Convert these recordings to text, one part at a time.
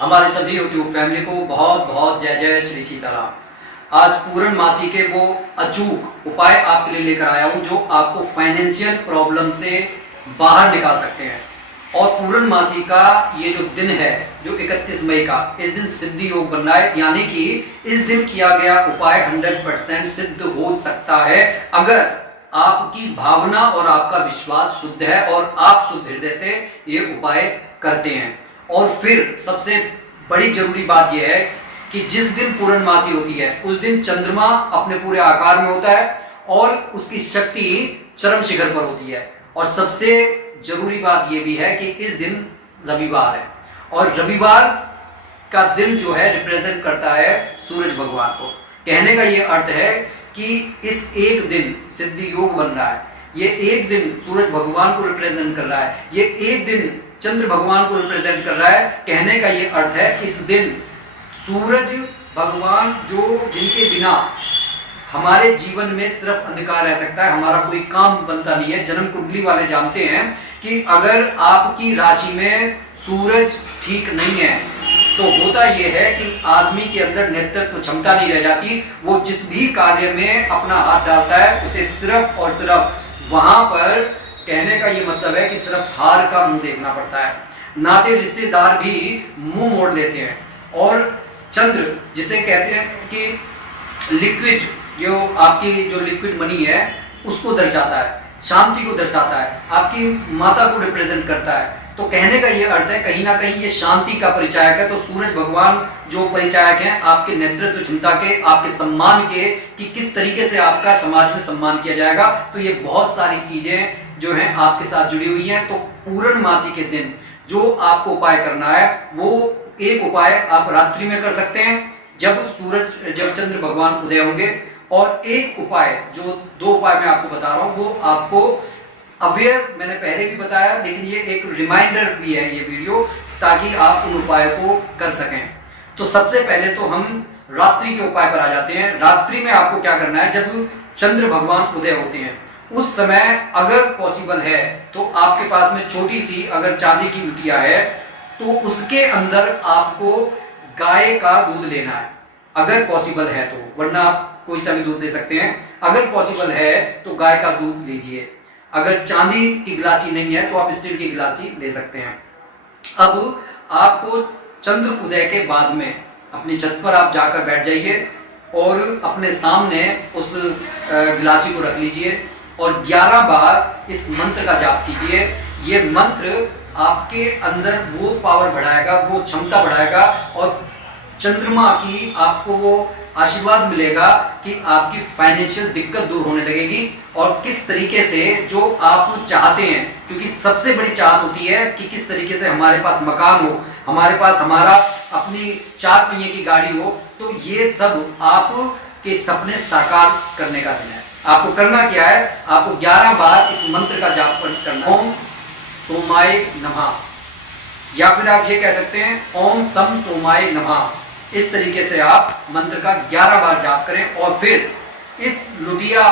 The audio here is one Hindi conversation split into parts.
हमारे सभी यूट्यूब फैमिली को बहुत बहुत जय जय श्री सीताराम। आज पूर्णमासी के वो अचूक उपाय आपके लिए लेकर आया हूँ जो आपको फाइनेंशियल प्रॉब्लम से बाहर निकाल सकते हैं। और पूर्णमासी का ये जो दिन है, जो 31 मई का, इस दिन सिद्धि योग बन रहा है, यानी कि इस दिन किया गया उपाय 100% सिद्ध हो सकता है अगर आपकी भावना और आपका विश्वास शुद्ध है और आप शुद्ध हृदय से ये उपाय करते हैं। और फिर सबसे बड़ी जरूरी बात यह है कि जिस दिन पूर्णमासी होती है उस दिन चंद्रमा अपने पूरे आकार में होता है और उसकी शक्ति चरम शिखर पर होती है। और सबसे जरूरी बात यह भी है कि इस दिन रविवार है और रविवार का दिन जो है रिप्रेजेंट करता है सूरज भगवान को। कहने का यह अर्थ है कि इस एक दिन सिद्धि योग बन रहा है, ये एक दिन सूरज भगवान को रिप्रेजेंट कर रहा है, ये एक दिन चंद्र भगवान को रिप्रेजेंट कर रहा है। कहने का ये अर्थ है इस दिन सूरज भगवान जिनके बिना हमारे जीवन में सिर्फ अंधकार रह सकता है, हमारा कोई काम बनता नहीं है। जन्म कुंडली वाले जानते हैं कि अगर आपकी राशि में सूरज ठीक नहीं है तो होता यह है कि आदमी के अंदर नेतृत्व क्षमता नहीं रह जाती। वो जिस भी कार्य में अपना हाथ डालता है उसे सिर्फ और सिर्फ वहां पर, कहने का ये मतलब है कि सिर्फ हार का मुंह देखना पड़ता है। नाते रिश्तेदार भी मुंह मोड़ लेते हैं। और चंद्र जिसे कहते हैं कि लिक्विड, जो आपकी जो लिक्विड मनी है उसको दर्शाता है, शांति को दर्शाता है, आपकी माता को रिप्रेजेंट करता है। तो कहने का ये अर्थ है कहीं ना कहीं ये शांति का परिचायक है। तो सूरज भगवान जो परिचायक हैं आपके नेतृत्व क्षमता के, आपके सम्मान के, कि किस तरीके से आपका समाज में सम्मान किया जाएगा। तो ये बहुत सारी चीजें जो हैं आपके साथ जुड़ी हुई हैं। तो पूर्णमासी के दिन जो आपको उपाय करना है वो एक उपाय आप रात्रि में कर सकते हैं जब चंद्र भगवान उदय होंगे, और एक उपाय, जो दो उपाय मैं आपको बता रहा हूं वो आपको अवेयर, मैंने पहले भी बताया लेकिन ये एक रिमाइंडर भी है ये वीडियो, ताकि आप उन उपायों को कर सकें। तो सबसे पहले तो हम रात्रि के उपाय पर आ जाते हैं। रात्रि में आपको क्या करना है, जब चंद्र भगवान उदय होते हैं उस समय अगर पॉसिबल है तो आपके पास में छोटी सी अगर चांदी की बिटिया है तो उसके अंदर आपको गाय का दूध लेना है, अगर पॉसिबल है तो, वरना आप कोई सा भी दूध दे सकते हैं। अगर पॉसिबल है तो गाय का दूध लीजिए। अगर चांदी की गिलासी नहीं है तो आप स्टील की गिलासी ले सकते हैं। अब आपको चंद्र उदय के बाद में अपनी छत पर आप जाकर बैठ जाइए और अपने सामने उस गिलासी को रख लीजिए और 11 बार इस मंत्र का जाप कीजिए। ये मंत्र आपके अंदर वो पावर बढ़ाएगा, वो क्षमता बढ़ाएगा और चंद्रमा की आपको वो आशीर्वाद मिलेगा कि आपकी फाइनेंशियल दिक्कत दूर होने लगेगी। और किस तरीके से जो आप चाहते हैं, क्योंकि सबसे बड़ी चाहत होती है कि किस तरीके से हमारे पास मकान हो, हमारे पास हमारा अपनी 4 पहिए की गाड़ी हो, तो ये सब आपके सपने साकार करने का दिन है। आपको करना क्या है, आपको 11 बार इस मंत्र का जाप करना। ओम सोमाय नमः, या फिर आप ये कह सकते हैं ओम सम सोमाय नमः। इस तरीके से आप मंत्र का 11 बार जाप करें और फिर इस लुटिया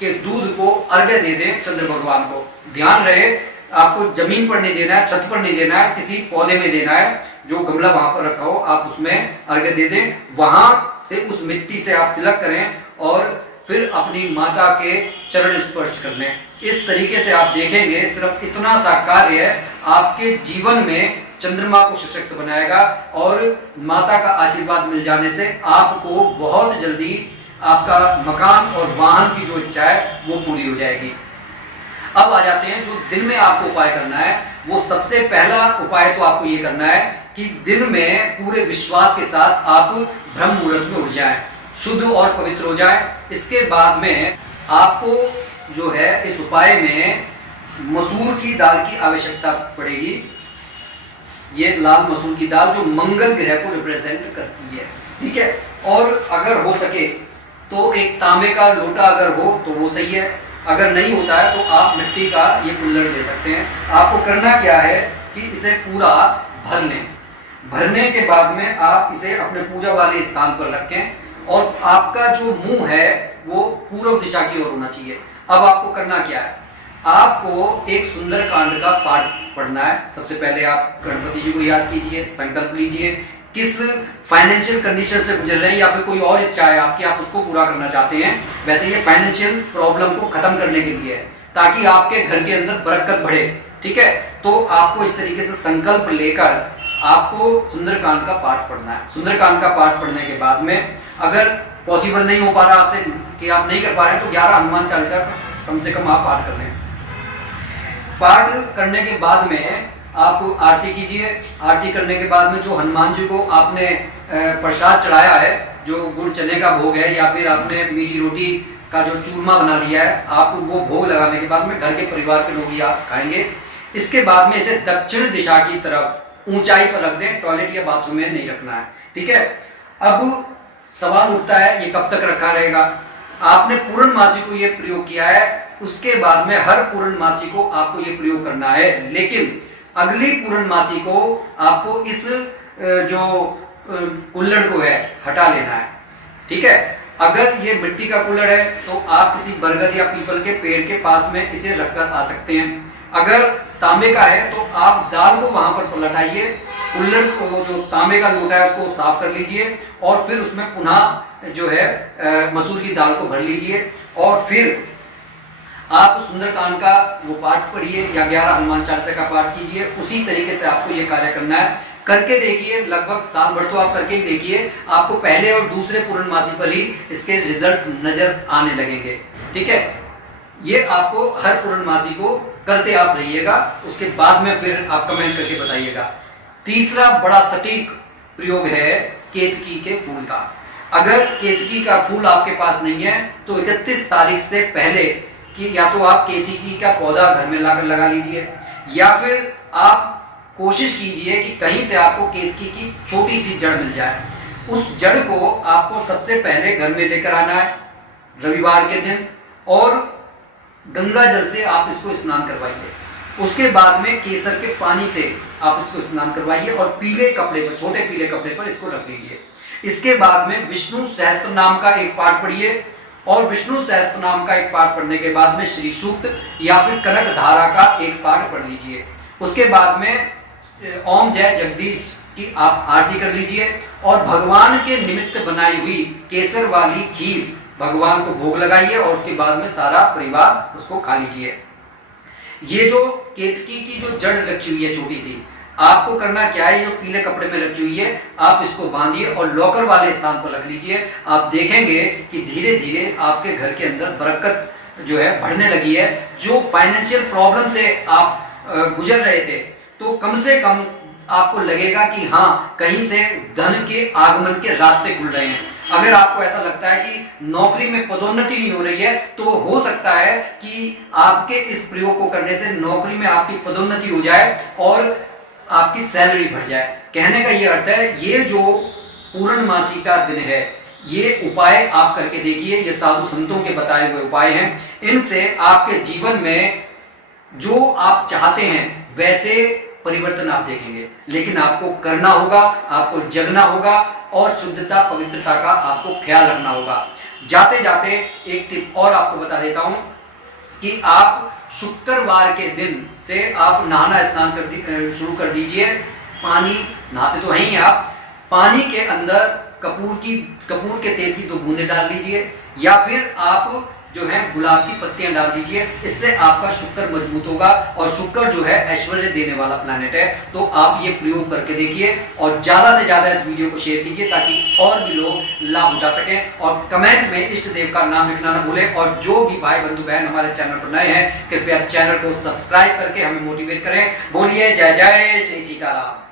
के दूध को अर्घ्य दे दें चंद्र भगवान को। ध्यान रहे आपको जमीन पर नहीं देना है, छत पर नहीं देना है, किसी पौधे में देना है। जो गमला वहां पर रखा हो आप उसमें अर्घ्य दे दें, वहां से उस मिट्टी से आप तिलक करें और फिर अपनी माता के चरण स्पर्श कर लें। इस तरीके से आप देखेंगे सिर्फ इतना सा कार्य आपके जीवन में चंद्रमा को सशक्त बनाएगा और माता का आशीर्वाद मिल जाने से आपको बहुत जल्दी आपका मकान और वाहन की जो इच्छा है वो पूरी हो जाएगी। अब आ जाते हैं जो दिन में आपको उपाय करना है। वो सबसे पहला उपाय तो आपको ये करना है कि दिन में पूरे विश्वास के साथ आप ब्रह्म मुहूर्त में उठ जाएं, शुद्ध और पवित्र हो जाएं। इसके बाद में आपको जो है इस उपाय में मसूर की दाल की आवश्यकता पड़ेगी। ये लाल मसूर की दाल जो मंगल ग्रह को रिप्रेजेंट करती है, ठीक है। और अगर हो सके तो एक तांबे का लोटा अगर हो तो वो सही है, अगर नहीं होता है तो आप मिट्टी का ये कुल्हड़ ले सकते हैं। आपको करना क्या है कि इसे पूरा भर लें। भरने के बाद में आप इसे अपने पूजा वाले स्थान पर रखें और आपका जो मुंह है वो पूर्व दिशा की ओर होना चाहिए। अब आपको करना क्या है, आपको एक सुंदरकांड का पाठ पढ़ना है। सबसे पहले आप गणपति जी को याद कीजिए, संकल्प लीजिए किस फाइनेंशियल कंडीशन से गुजर रहे हैं या फिर कोई और इच्छा है आपकी, आप उसको पूरा करना चाहते हैं। वैसे ये फाइनेंशियल प्रॉब्लम को खत्म करने के लिए है, ताकि आपके घर के अंदर बरकत बढ़े। ठीक है, तो आपको इस तरीके से संकल्प लेकर आपको सुंदरकांड का पाठ पढ़ना है। सुंदरकांड का पाठ पढ़ने के बाद में अगर पॉसिबल नहीं हो पा रहा आपसे कि आप नहीं कर पा रहे हैं, तो 11 हनुमान चालीसा कम से कम आप पाठ कर लें। पाठ करने के बाद में आप आरती कीजिए। आरती करने के बाद में जो हनुमान जी को आपने प्रसाद चढ़ाया है, जो गुड़ चने का भोग है या फिर आपने मीठी रोटी का जो चूरमा बना लिया है, आप वो भोग लगाने के बाद में घर के परिवार के लोग या खाएंगे। इसके बाद में इसे दक्षिण दिशा की तरफ ऊंचाई पर रख दें, टॉयलेट या बाथरूम में नहीं रखना है। ठीक है, अब सवाल उठता है ये कब तक रखा रहेगा। आपने पूर्णमासी को ये प्रयोग किया है, उसके बाद में हर पूर्णमासी को आपको ये प्रयोग करना है, लेकिन अगली पूर्णमासी को आपको इस जो कुल्हड़ को है हटा लेना है। ठीक है, अगर ये मिट्टी का कुल्हड़ है तो आप किसी बरगद या पीपल के पेड़ के पास में इसे रखकर आ सकते हैं। अगर तांबे का है तो आप दाल को वहां पर पलटाइए, कुल्हड़ को जो तांबे का लोटा है उसको साफ कर लीजिए और फिर उसमें पुनः जो है मसूर की दाल को भर लीजिए और फिर आप सुंदरकांड का वो पाठ पढ़िए या 11 हनुमान चालीसा का पाठ कीजिए। उसी तरीके से आपको ये कार्य करना है। करके देखिए, लगभग साल भर तो आप करके ही देखिए, आपको पहले और दूसरे पूर्णमासी पर ही इसके रिजल्ट नजर आने लगेंगे। ठीक है, ये आपको हर पूर्णमासी को करते आप रहिएगा, उसके बाद में फिर आप कमेंट करके बताइएगा। तीसरा बड़ा सटीक प्रयोग है केतकी के फूल का। अगर केतकी का फूल आपके पास नहीं है तो 31 तारीख से पहले कि या तो आप केतकी का पौधा घर में लाकर लगा लीजिए या फिर आप कोशिश कीजिए कि कहीं से आपको केतकी की छोटी सी जड़ मिल जाए। उस जड़ को आपको सबसे पहले घर में लेकर आना है रविवार के दिन और गंगा जल से आप इसको स्नान करवाइए। उसके बाद में केसर के पानी से आप इसको स्नान करवाइए और पीले कपड़े पर, छोटे पीले कपड़े पर इसको रख लीजिए। इसके बाद में विष्णु सहस्त्र नाम का एक पाठ पढ़िए और विष्णु सहस्त्र नाम का एक पाठ पढ़ने के बाद में श्री सूक्त या फिर कनक धारा का एक पाठ पढ़ लीजिए। उसके बाद में ओम जय जगदीश की आप आरती कर लीजिए और भगवान के निमित्त बनाई हुई केसर वाली खीर भगवान को भोग लगाइए और उसके बाद में सारा परिवार उसको खा लीजिए। ये जो केतकी की जो जड़ रखी हुई है छोटी सी, आपको करना क्या है, जो पीले कपड़े में रखी हुई है आप इसको बांधिए और लॉकर वाले स्थान पर रख लीजिए। आप देखेंगे कि धीरे धीरे आपके घर के अंदर बरकत जो है बढ़ने लगी है। जो फाइनेंशियल प्रॉब्लम से आप गुजर रहे थे, तो कम से कम आपको लगेगा कि हाँ, कहीं से धन के आगमन के रास्ते खुल रहे हैं। अगर आपको ऐसा लगता है कि नौकरी में पदोन्नति नहीं हो रही है, तो हो सकता है कि आपके इस प्रयोग को करने से नौकरी में आपकी पदोन्नति हो जाए और आपकी सैलरी बढ़ जाए। कहने का ये अर्थ है, ये जो पूर्णमासी का दिन है, ये उपाय आप करके देखिए। ये साधु संतों के बताए हुए उपाय हैं। इनसे आपके जीवन में जो आप चाहते हैं वैसे परिवर्तन आप देखेंगे, लेकिन आपको करना होगा, आपको जगना होगा और शुद्धता पवित्रता का आपको ख्याल रखना होगा। जाते जाते एक टिप और आपको बता देता हूं कि आप शुक्रवार के दिन से आप नहाना स्नान शुरू कर दीजिए। पानी नहाते तो हैं ही आप, पानी के अंदर कपूर के तेल की 2 बूंदें डाल लीजिए या फिर आप जो है गुलाब की पत्तियां डाल दीजिए। इससे आपका शुक्र मजबूत होगा और शुक्र जो है ऐश्वर्य देने वाला प्लैनेट है। तो आप ये प्रयोग करके देखिए और ज्यादा से ज्यादा इस वीडियो को शेयर कीजिए ताकि और भी लोग लाभ उठा सकें। और कमेंट में इष्ट देव का नाम लिखना ना भूलें। और जो भी भाई बंधु बहन हमारे चैनल पर नए हैं, कृपया चैनल को सब्सक्राइब करके हमें मोटिवेट करें। बोलिए जय जय श्री सीताराम।